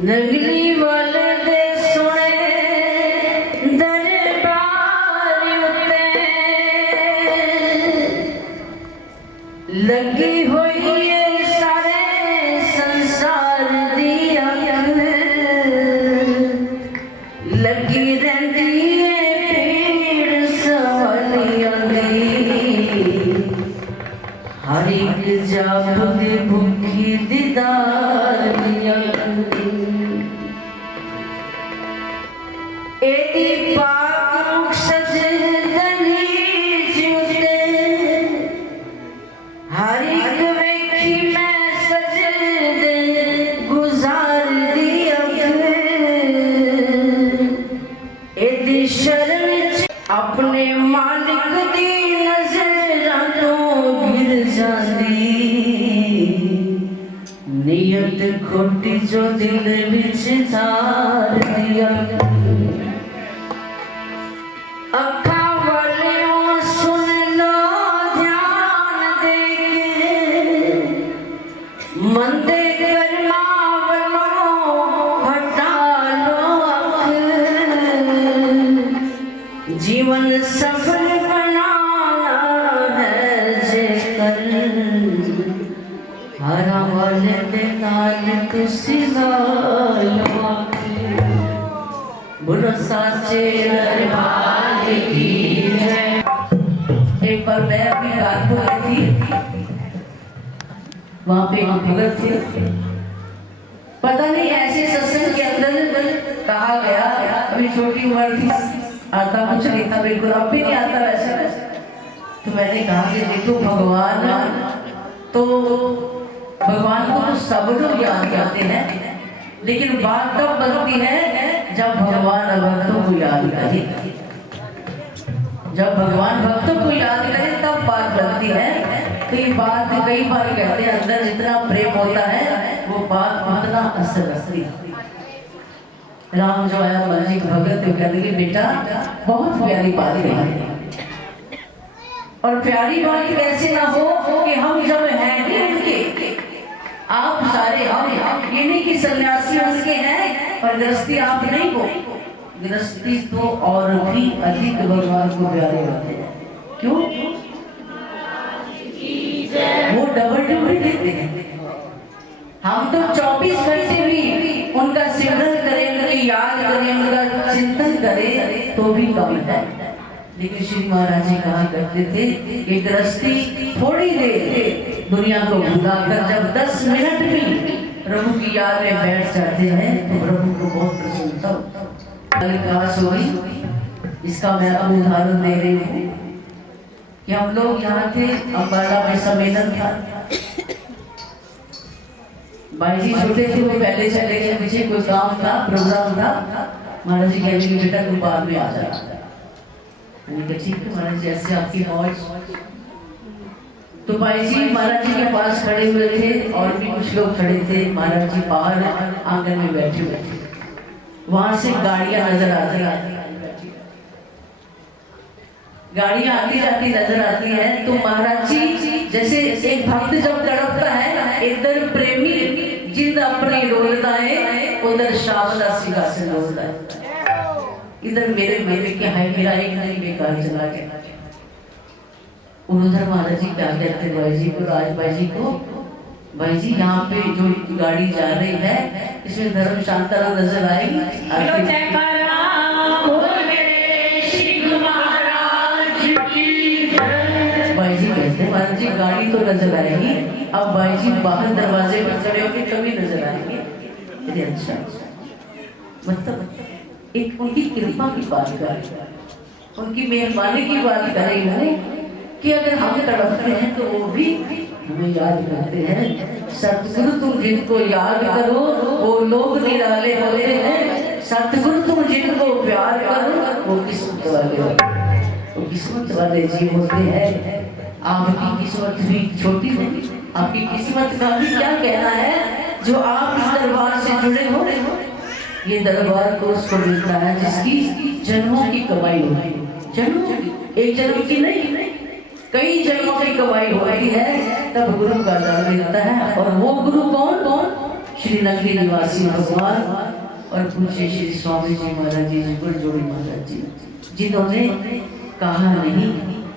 नगली वाले दे सुने दरबार उते लगी हुई है सारे संसार दी अग लगी रहती है पीड़ सवालियां दी हर एक जाग भूखी दीदार एदी पाक मुक्सद दलीज उते हर एक वेखी मैं सजदे गुजार दी अग एदी शर्म अपने मालिक दी नजरां तो गिर जांदी नियत खोटी जो दिल विच धार दी अग अखा वालियों सुन लो ध्यान देके मंदे कर्मा वालों हटा लो अख जीवन सफल बनाना है जेकर हरा वाले दे नाल तुसी लो बोलो साचे दरबार की है। एक बार मैं अभी रात को आई थी, वहां पे एक भगत थे, पता नहीं ऐसे सत्संग के अंदर कहा गया, अभी छोटी उम्र थी, आता कुछ नहीं था बिल्कुल, अब भी नहीं आता वैसे। तो मैंने कहा कि देखो भगवान को तो सब लोग याद करते हैं, लेकिन बात तब बनती है जब भगवान भक्तों को याद करे। जब भगवान भक्तों को याद करे तब बात बनती है। तो ये बात कई बार कहते हैं, अंदर जितना प्रेम होता है वो बात उतना असर रखती है। राम जो आया मालिक भगत तो कहते कि बेटा बहुत प्यारी बात है, और प्यारी बात कैसे ना हो कि हम जब हैं ही उनके, आप सारे हम ये नहीं कि सन्यासी उनके हैं और गृहस्थी आप नहीं हो। गृहस्थी तो और भी अधिक भगवान को प्यारे होते हैं। क्यों? वो डबल ड्यूटी देते हैं। हम तो 24 घंटे भी उनका सिमरन करें, उनकी याद करें, उनका चिंतन करें तो भी कम है। लेकिन श्री महाराज जी कहा करते थे कि गृहस्थी थोड़ी देर दुनिया को भुलाकर जब 10 मिनट भी प्रभु की याद में बैठ जाते हैं तो प्रभु को बहुत प्रसन्नता होता है। इसका मैं अब उदाहरण दे रही हूँ कि हम लोग यहाँ थे, अम्बाला में सम्मेलन था। भाई जी छोटे थे, वो पहले चले गए, मुझे कोई काम था, प्रोग्राम था। महाराज जी कहने लगे बेटा तुम बाद में आ जाना। मैंने कहा ठीक है महाराज, जैसे आपकी मौज। तो भाई जी महाराज जी के पास खड़े हुए थे और भी कुछ लोग खड़े थे। महाराज जी बाहर आंगन में बैठे हुए थे। वहां से गाड़ियां नजर आती, गाड़ियां आती जाती नजर आती है। तो महाराज जी जैसे एक भक्त जब तड़पता है, इधर प्रेमी जिंद अपनी डोलता है, उधर शावला सिंहासन डोलता है। इधर मेरे मेरे क्या है, मेरा एक नहीं बेकार चला गया। उधर महाराज जी क्या कहते भाई जी को, राज भाई जी को, भाई जी यहाँ पे जो गाड़ी जा रही है इसमें धर्म शांता नजर आएगी। भाई जी कहते महाराज जी गाड़ी तो नजर आएगी, अब भाई जी बाहर दरवाजे पर खड़े होकर कभी नजर आएंगे। अच्छा, मतलब एक उनकी कृपा की बात करें, उनकी मेहरबानी की बात करें कि अगर हम तड़पते हैं तो वो भी हमें याद करते हैं। सतगुरु तुम जिनको याद करो वो लोग निराले होते हैं। सतगुरु तुम जिनको प्यार करो वो किस्मत वाले होते हैं, वो किस्मत वाले जीव होते हैं। आपकी किस्मत भी छोटी होगी, आपकी किस्मत का भी क्या कहना है जो आप इस दरबार से जुड़े हो। ये दरबार तो उसको मिलता है जिसकी जन्मों की कमाई होती है। जन्मों की, एक जन्म की नहीं, कई जन्मों की कमाई होती है, तब गुरु का दान मिलता है। और वो गुरु कौन कौन? श्री नगरी निवासी भगवान और पूज्य श्री स्वामी जी महाराज जी, गुरजोड़ी महाराज जी, जिन्होंने कहा नहीं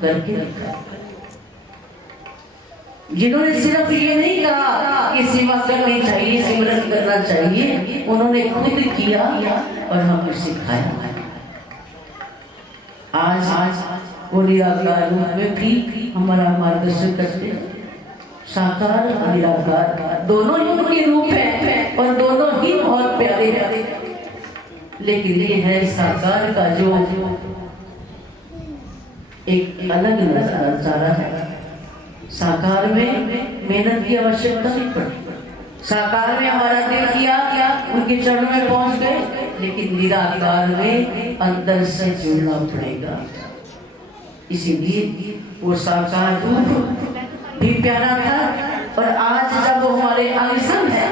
करके रखा, जिन्होंने सिर्फ ये नहीं कहा कि सेवा करनी चाहिए, सिमरन करना चाहिए, उन्होंने खुद किया और हमें सिखाया। आज वो निराकार रूप में भी हमारा मार्गदर्शन करते हैं। साकार और निराकार दोनों ही उनके रूप हैं और दोनों ही बहुत प्यारे हैं। लेकिन ये है साकार का जो एक अलग नजारा है। साकार में मेहनत की आवश्यकता नहीं पड़ती। साकार में हमारा दिल किया उनके चरणों में पहुंच गए, लेकिन निराकार में अंदर से जुड़ना पड़ेगा। इसीलिए वो साकार रूप भी प्यारा था। और आज जब वो हमारे अंग संग है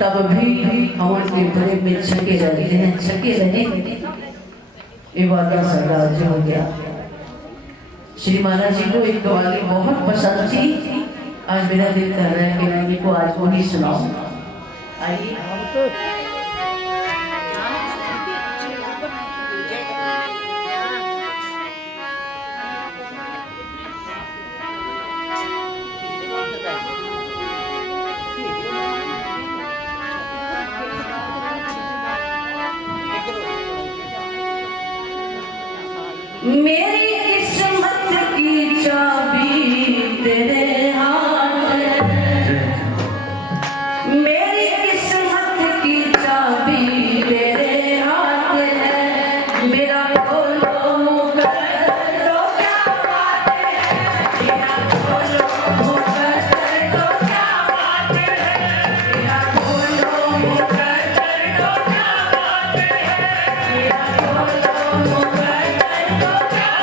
तब भी हम उनके प्रेम में छके रहते हैं, छके रहेंगे। ये वादा सरदार जो हो गया। श्री महाराज जी को एक कव्वाली बहुत पसंद थी। आज मेरा दिल कर रहा है कि मैं इनको आज वो ही सुनाऊं। आइए मेरी किस्मत की चाबी तेरे हाथ है, मेरी किस्मत की चाबी तेरे हाथ है। मेरा खोलो मुकद्दर तो क्या बात है, मेरा खोलो मुकद्दर तो क्या बात है, मेरा खोलो मुकद्दर तो क्या बात है, मेरा खोलो मुकद्दर तो क्या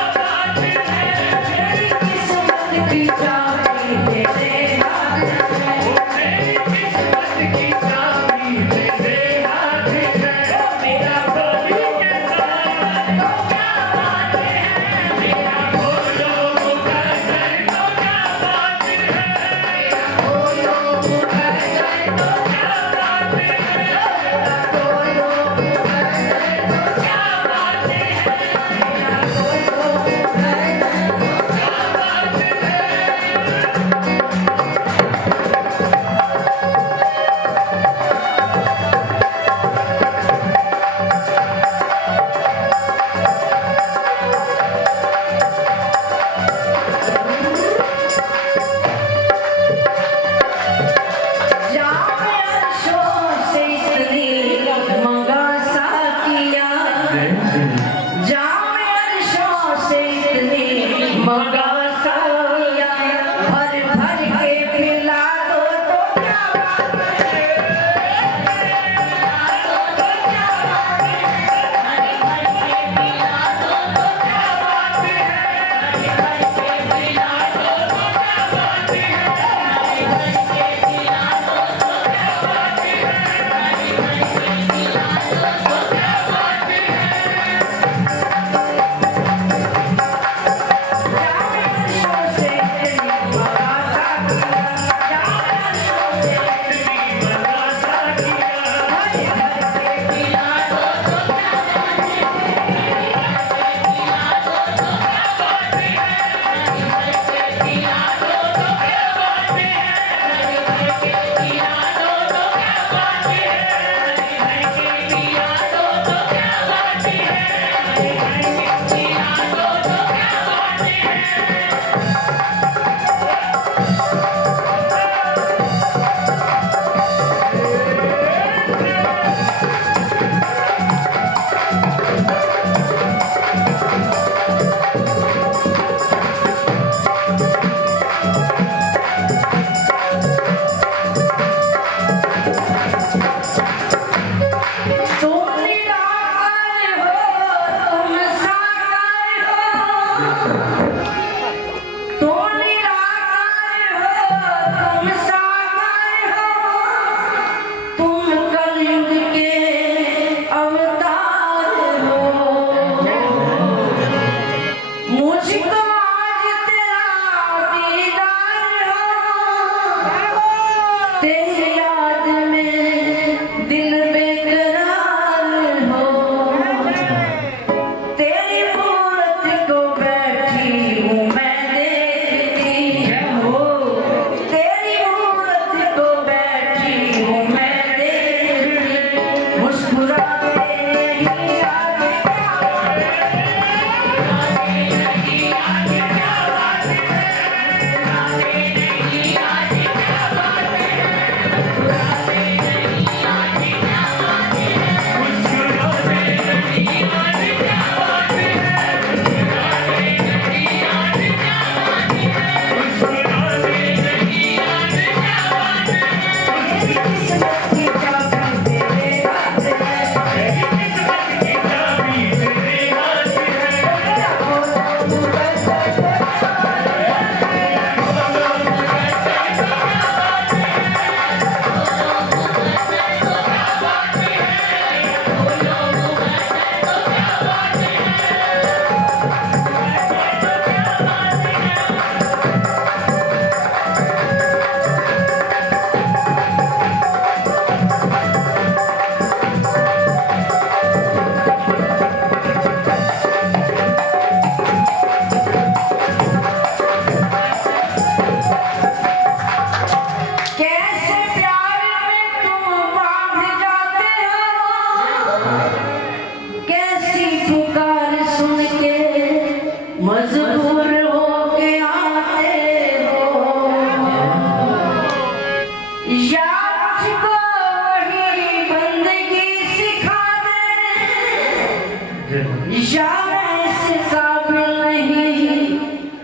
इस काबिल नहीं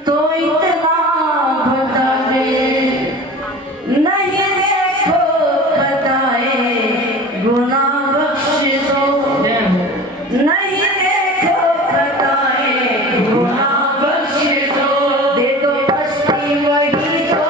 तो इतना बता दे, नहीं देखो खताए गुनाह बख्श दो, नहीं देखो खताए गुनाह बख्श दो, दे दो मस्ती वही जो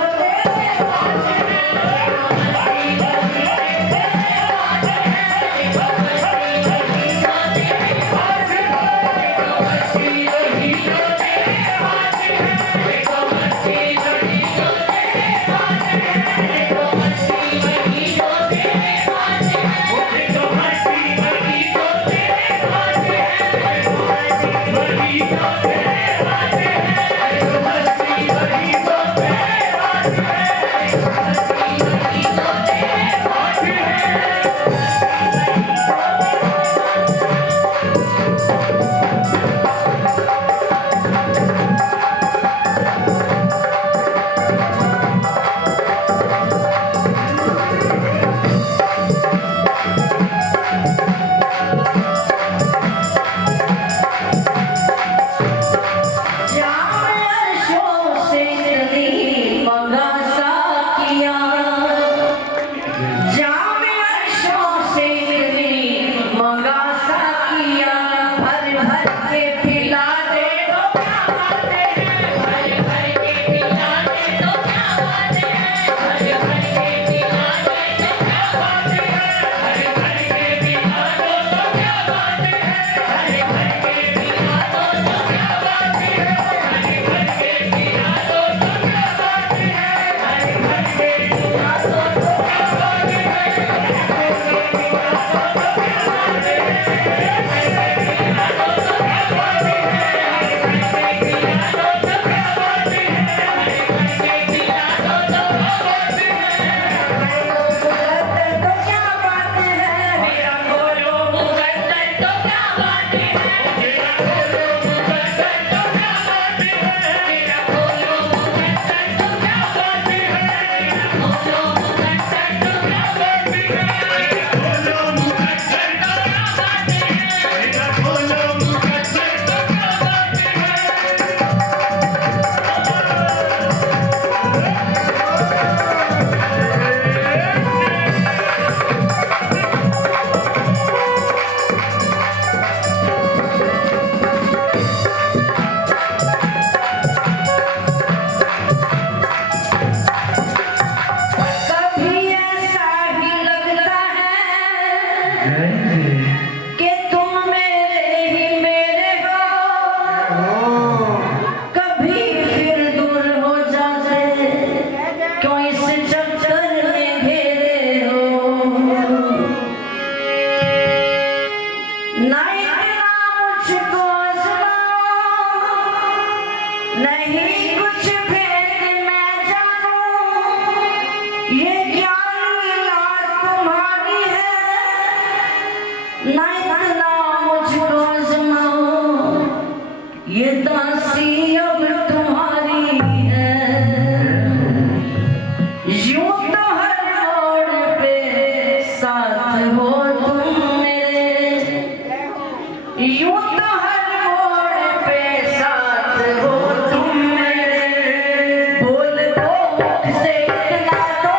कि तुम मेरे ही मेरे हो, कभी फिर दूर हो जाते, क्यों इस चक्कर में घेरे हो, ना इतना मुझको आजमाओ, नहीं कुछ भेद मैं जानूं, ये ज्ञान लीला तुम्हारी है, ना इतना मुझको आजमाओ, ये दासी अब तुम्हारी है, यूं तो हर मोड़ पे साथ हो तुम मेरे, यूं तो हर मोड़ पे साथ हो तुम मेरे, बोल दो मुख से इतना तो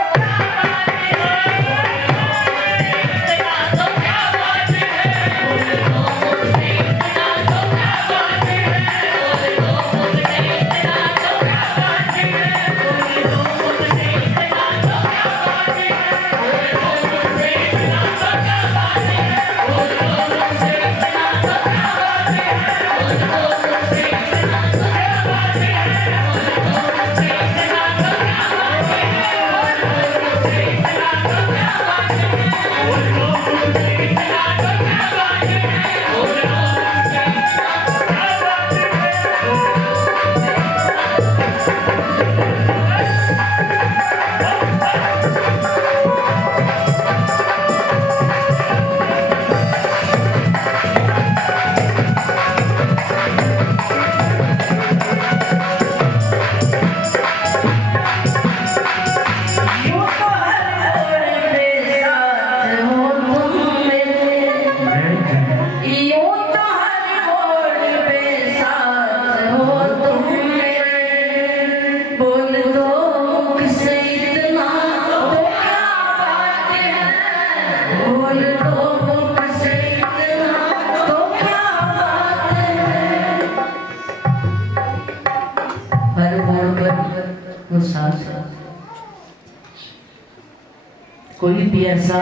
कोई भी ऐसा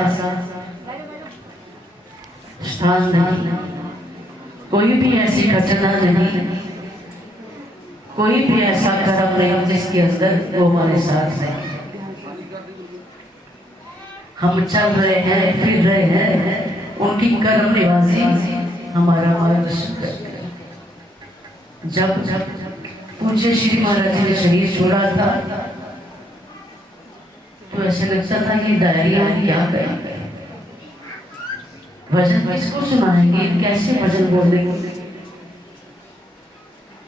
स्थान नहीं, कोई भी ऐसी घटना नहीं, कोई भी ऐसा कर्म नहीं जिसके अंदर वो हमारे साथ नहीं। हम चल रहे हैं, फिर रहे हैं, उनकी कर्म निवासी हमारा मार्गदर्शन करते हैं। जब पूज्य श्री महाराज जी ने शरीर छोड़ा था तो ऐसे लगता था कि डायरी हम क्या करेंगे, भजन किसको सुनाएंगे, कैसे भजन बोलेंगे।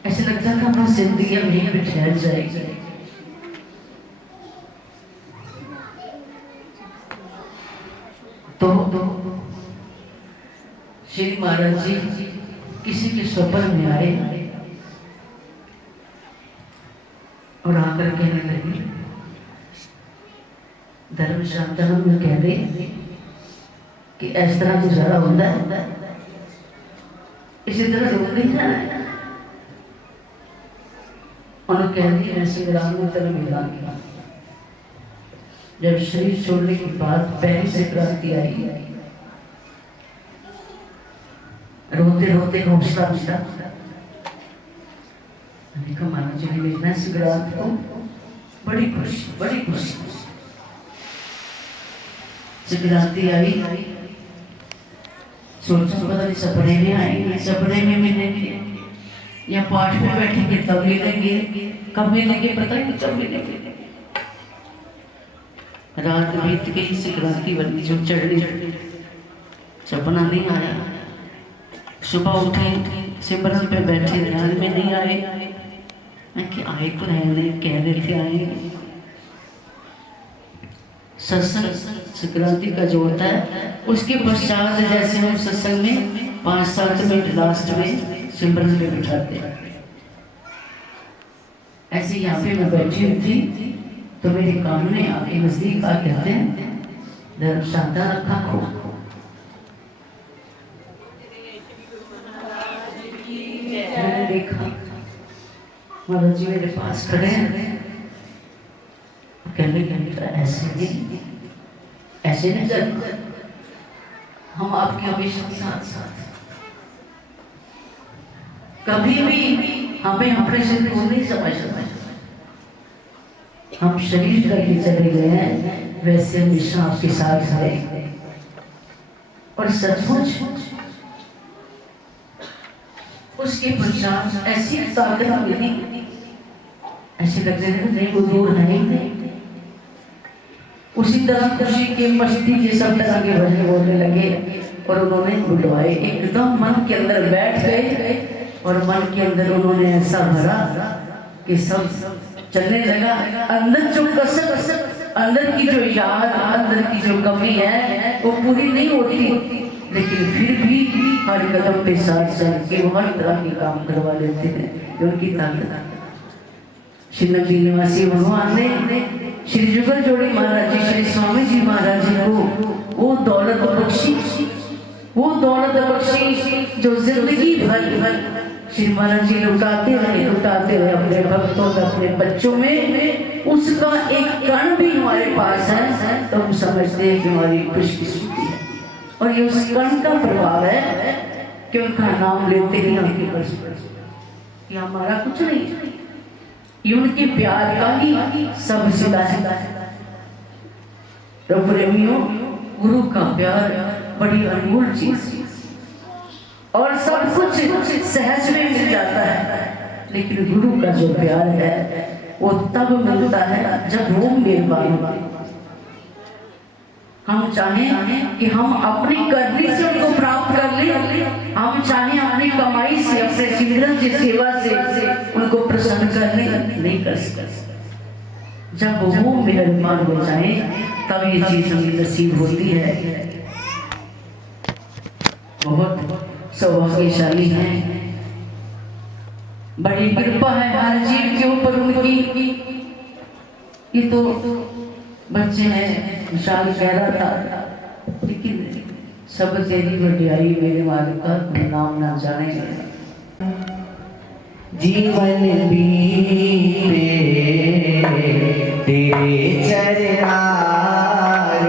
ऐसे लगता था बस जिंदगी अब यहीं पे ठहर जाएगी। तो श्री महाराज जी किसी के स्वप्न में आए और आकर कहने लगे, धर्म शास्त्र में कह रहे कि इस तरह गुजारा होता है, इसी तरह रोक नहीं जाना है। उन्होंने कह दिया ऐसे ग्राम में तरह मिला गया। जब शरीर छोड़ने के बाद पहली से क्रांति आई, रोते रोते हौसला मिला। देखो महाराज जी ने लिखना इस ग्राम को, बड़ी खुशी, बड़ी खुशी। सिद्धरात्रि आई, सोचा पता नहीं सपने में आएंगे, सपने में मिलेंगे या पाठ में बैठेंगे तब मिलेंगे, कब मिलेंगे पता नहीं कब मिलेंगे। रात बीत गई, सिद्धरात्रि बनी जो चढ़ी, सपना नहीं आया। सुबह उठे, सिमरन पे बैठे, ध्यान में नहीं आए। मैं कि आए तो रहने, कह रहे थे आएंगे। सत्संग संक्रांति का जो होता है उसके पश्चात जैसे हम सत्संग में 5-7 मिनट लास्ट में सिमरन पे बिठाते हैं, ऐसे यहाँ पे मैं बैठी हुई थी तो मेरे कान में आके नजदीक आ कहते हैं, धर्म शांता रखा खो। मैंने देखा महाराज जी मेरे पास खड़े हैं, कहने लगे ऐसे नहीं चलते, हम आपके हमेशा साथ साथ, कभी भी हमें अपने शरीर को नहीं समझना। हम शरीर करके चले गए हैं, वैसे हमेशा आपके साथ रहेंगे। और सचमुच उसके पश्चात ऐसी ताकत मिली, ऐसे लगने लगे नहीं वो दूर नहीं। उसी तरह खुशी के मस्ती के सब तरह के भजन बोलने लगे और उन्होंने बुलवाए, एकदम मन के अंदर बैठ गए और मन के अंदर उन्होंने ऐसा भरा कि सब चलने लगा। अंदर जो कसक, अंदर की जो याद, अंदर की जो कमी है वो पूरी नहीं होती, लेकिन फिर भी हर कदम पे साथ चल के वो हर तरह के काम करवा लेते हैं। उनकी ताकत श्री नंदी निवासी भगवान ने श्री जुगल जोड़ी महाराज जी, श्री स्वामी जी महाराज जी को वो दौलत बख्शी जो जिंदगी भर श्री महाराज जी लुटाते रहे अपने भक्तों में, अपने बच्चों में, उसका एक कण भी हमारे पास है तो हम समझते हैं कि हमारी खुशकिस्मती है। और ये उस कण का प्रभाव है कि उनका नाम लेते ही उनके बस ये हमारा कुछ नहीं, ये उनके प्यार का ही सब सिला है। तो प्रेमियों, गुरु का प्यार बड़ी अनमोल चीज और सब कुछ सहज में मिल जाता है, लेकिन गुरु का जो प्यार है वो तब मिलता है जब वो मेहरबान होता है। हम चाहें कि हम अपनी करनी से उनको प्राप्त कर लें, हम चाहें अपनी कमाई से, अपने सिमरन से, सेवा से उनको प्रसन्न करने नहीं कर सकते। जब वो मेहरबान हो जाए तब ये चीज हमें नसीब होती है। बहुत सौभाग्यशाली हैं, बड़ी कृपा है हर जीव के ऊपर उनकी। ये तो बच्चे हैं, विशाल कह रहा था, लेकिन सब तेरी वडियाई मेरे मालिक का नाम ना जाने। जीवन बीते तेरे चरणार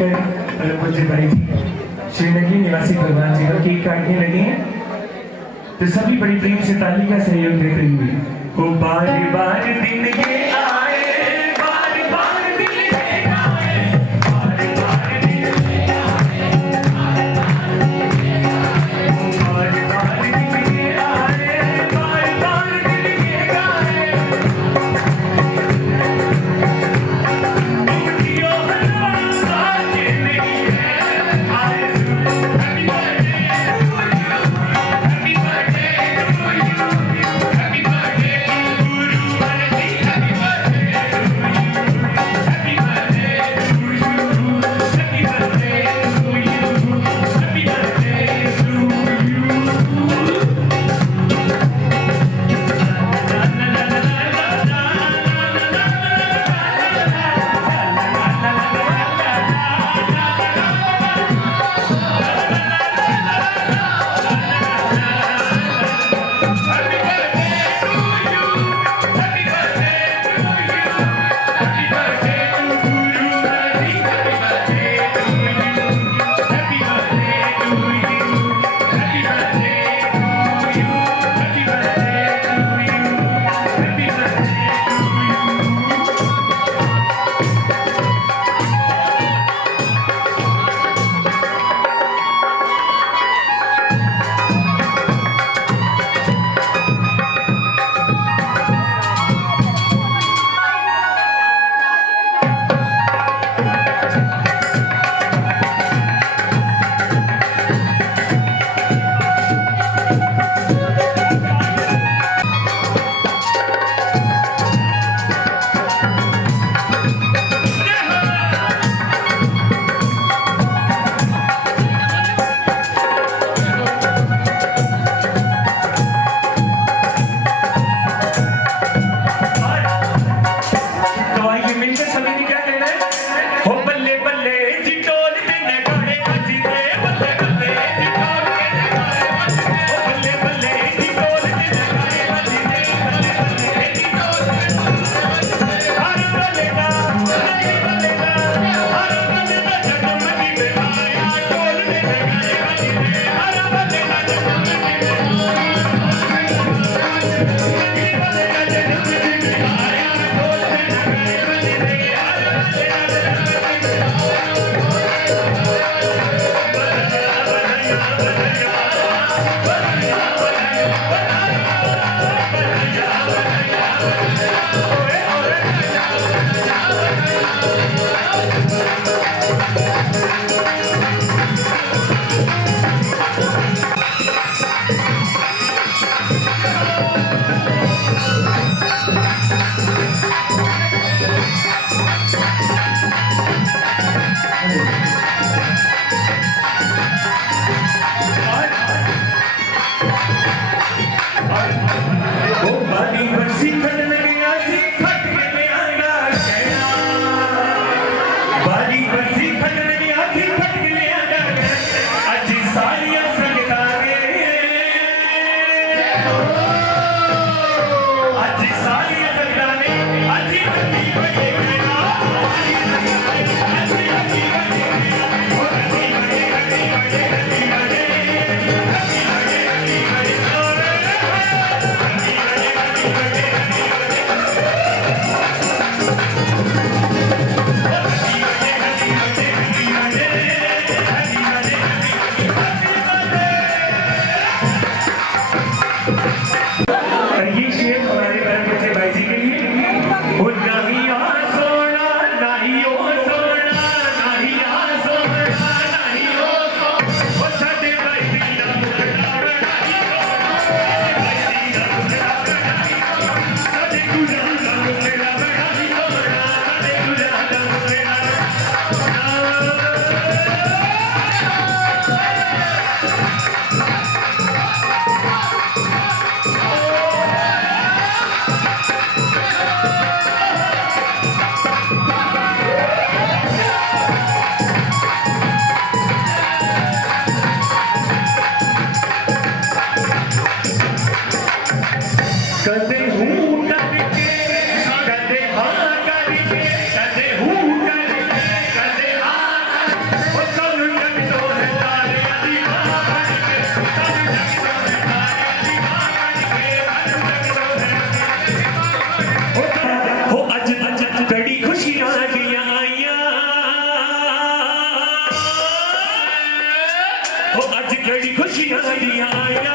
लेकर मुझे भाई श्रीनगरी निवासी भगवान जी का केक काटने लगे हैं, तो सभी बड़ी प्रेम से ताली का सहयोग देते हुए वो बार बार दिन ये आए, बार बार दिन ये आए, बार बार दिन ये आए, बार बार दिन ये आए, बार बार दिन ये आए, बार बार दिन ये आए। उम्मीदों में साथ नहीं है, आए happy birthday to you, happy birthday to you, happy birthday गुरु बरसी, हैप्पी बर्थडे। ओ अज कड़ी खुशियां दियां आईयां